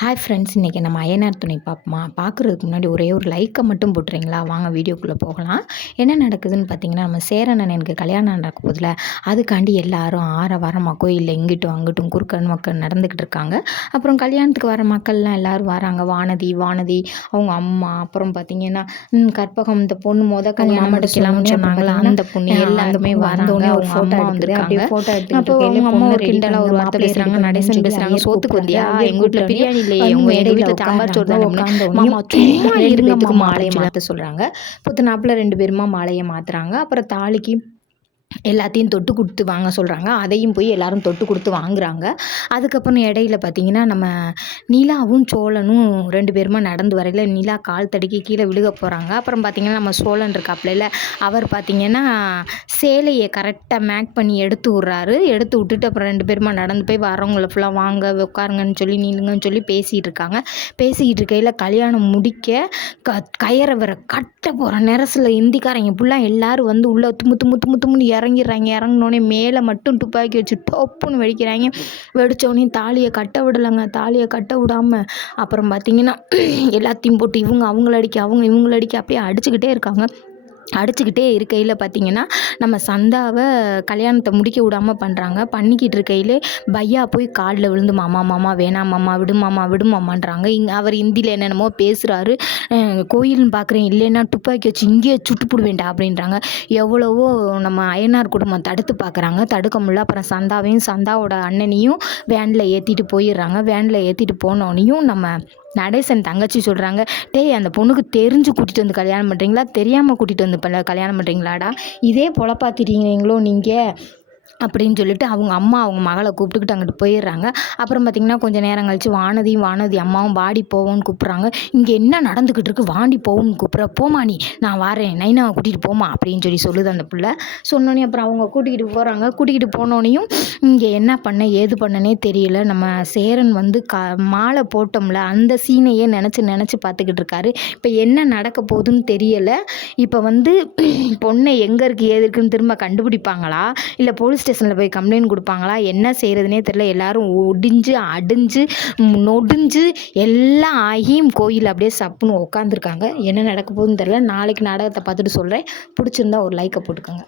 Hi friends, இன்றைக்கி நம்ம அய்யனார் துணை பார்ப்போமா? பார்க்குறதுக்கு முன்னாடி ஒரே ஒரு லைக்கை மட்டும் போட்டுறீங்களா? வாங்க வீடியோக்குள்ளே போகலாம். என்ன நடக்குதுன்னு பார்த்தீங்கன்னா, நம்ம சேரன் அண்ணனுக்கு கல்யாணம் நடக்க போதில்ல, அதுக்காண்டி எல்லாரும் ஆரவாரமாக கோயிலில் இங்கிட்டும் அங்கிட்டும் குறுக்கன் மக்கள் நடந்துக்கிட்டு இருக்காங்க. அப்புறம் கல்யாணத்துக்கு வர மக்கள்லாம் எல்லோரும் வராங்க. வானதி அவங்க அம்மா, அப்புறம் பார்த்தீங்கன்னா கற்பகம், இந்த பொண்ணு கல்யாணம் முடிக்கலாம்னு சொன்னாங்களா அந்த பொண்ணு, எல்லாருமே வராங்க. அவங்க ஃபோட்டோ வந்திருக்காங்க. அப்போ அவங்க அம்மா ஒரு கிண்டலாக ஒரு வார்த்தை பேசுகிறாங்க, நடேசன் பேசுகிறாங்க, சோத்துக்கு வந்தியா? எங்கள் வீட்டில் பிரியாணி இல்லையே, உங்க எங்கள் வீட்டில் சாம்பார் சோறு தான். மாமா சும்மா இருங்கம்மா மாலையை மாற்ற சொல்கிறாங்க. புத்தனாப்பில் 2 பேருமா மாலையை மாற்றுறாங்க. அப்புறம் தாலிக்கு எல்லாத்தையும் தொட்டு கொடுத்து வாங்க சொல்கிறாங்க. அதையும் போய் எல்லாரும் தொட்டு கொடுத்து வாங்குறாங்க. அதுக்கப்புறம் இடையில பார்த்தீங்கன்னா, நம்ம நிலாவும் சோழனும் 2 பேருமா நடந்து வரையில நிலா கால் தடுக்கி கீழே விழுக போகிறாங்க. அப்புறம் பார்த்தீங்கன்னா, நம்ம சோழன் இருக்காப்புல, அவர் பார்த்தீங்கன்னா சேலையை கரெக்டாக மேக் பண்ணி எடுத்து விட்றாரு. எடுத்து விட்டுட்டு அப்புறம் 2 பேருமா நடந்து போய் வரவங்களை ஃபுல்லாக வாங்க உட்காருங்கன்னு சொல்லி நில்லுங்கன்னு சொல்லி பேசிகிட்டு இருக்காங்க. பேசிக்கிட்டு இருக்கையில் கல்யாணம் முடிக்க கயிறை வர கட்ட போகிற நேரத்தில் இந்திக்காரங்க ஃபுல்லாக எல்லோரும் வந்து உள்ளே தும்முன்னு இறங்கிடுறாங்க. இறங்கினோடனே மேலே மட்டும் துப்பாக்கி வச்சு டொப்புன்னு வெடிக்கிறாங்க. வெடித்தோடனே தாலியை கட்ட விடலைங்க. தாலியை கட்ட விடாமல் அப்புறம் பார்த்திங்கன்னா எல்லாத்தையும் போட்டு இவங்க அவங்கள அடிக்க, அவங்க இவங்கள அடிக்க அப்படியே அடிச்சுக்கிட்டே இருக்காங்க. அடிச்சுக்கிட்டே இருக்கையில் பார்த்திங்கன்னா, நம்ம சந்தாவை கல்யாணத்தை முடிக்க விடாமல் பண்ணுறாங்க. பண்ணிக்கிட்டு இருக்கையிலே பையா போய் காலில் விழுந்து மாமா வேணாம் மாமா, விடுமாமான்றாங்க. அவர் ஹிந்தியில் என்னென்னமோ பேசுகிறாரு. கோயில்னு பார்க்குறேன், இல்லைன்னா துப்பாக்கி வச்சு இங்கேயே சுட்டுப்பிடுவேண்டா அப்படின்றாங்க. எவ்வளவோ நம்ம அய்யனார் குடும்பம் தடுத்து பார்க்குறாங்க, தடுக்க முடியல. அப்புறம் சந்தாவோட அண்ணனையும் வேனில் ஏற்றிட்டு போயிடுறாங்க. வேனில் ஏற்றிட்டு போனோடனையும் நம்ம நடேசன் தங்கச்சி சொல்கிறாங்க, டேய் அந்த பொண்ணுக்கு தெரிஞ்சு கூட்டிகிட்டு வந்து கல்யாணம் பண்ணுறீங்களா, தெரியாமல் கூட்டிகிட்டு வந்து கல்யாணம் பண்ணுறீங்களாடா, இதே பொழப்பாத்திட்டீங்களோ நீங்கள் அப்படின்னு சொல்லிட்டு அவங்க அம்மா அவங்க மகளை கூப்பிட்டுக்கிட்டு அங்கிட்டு போயிடுறாங்க. அப்புறம் பார்த்திங்கன்னா கொஞ்சம் நேரம் கழித்து வானதி அம்மாவும் வாடி போவோன்னு கூப்பிட்றாங்க. இங்கே என்ன நடந்துக்கிட்டு இருக்கு, வாடி போவோன்னு கூப்பிட்ற, போமா நீ, நான் வரேன், நைனாவை கூட்டிகிட்டு போமா அப்படின்னு சொல்லி சொல்லுது அந்த பிள்ளை. சொன்னோன்னே அப்புறம் அவங்க கூட்டிகிட்டு போகிறாங்க. கூட்டிகிட்டு போனோடனையும் இங்கே என்ன பண்ண ஏது பண்ணனே தெரியல. நம்ம சேரன் வந்து மாலை போட்டோம்ல அந்த சீனையே நினச்சி பார்த்துக்கிட்டு இருக்காரு. இப்போ என்ன நடக்க போகுதுன்னு தெரியலை. இப்போ வந்து பொண்ணை எங்கே இருக்குது ஏது இருக்குன்னு திரும்ப கண்டுபிடிப்பாங்களா, இல்லை போலீஸ் ஸ்டேஷனில் போய் கம்ப்ளைண்ட் கொடுப்பாங்களா, என்ன செய்கிறதுனே தெரியல. எல்லாரும் ஒடிஞ்சு அடிஞ்சு நொடிஞ்சு எல்லாம் ஆகி கோயில் அப்படியே சப்புன்னு உட்காந்துருக்காங்க. என்ன நடக்க போகுதுன்னு தெரியல. நாளைக்கு நாடகத்தை பார்த்துட்டு சொல்கிறேன். பிடிச்சிருந்தா ஒரு லைக்கை போட்டுக்கோங்க.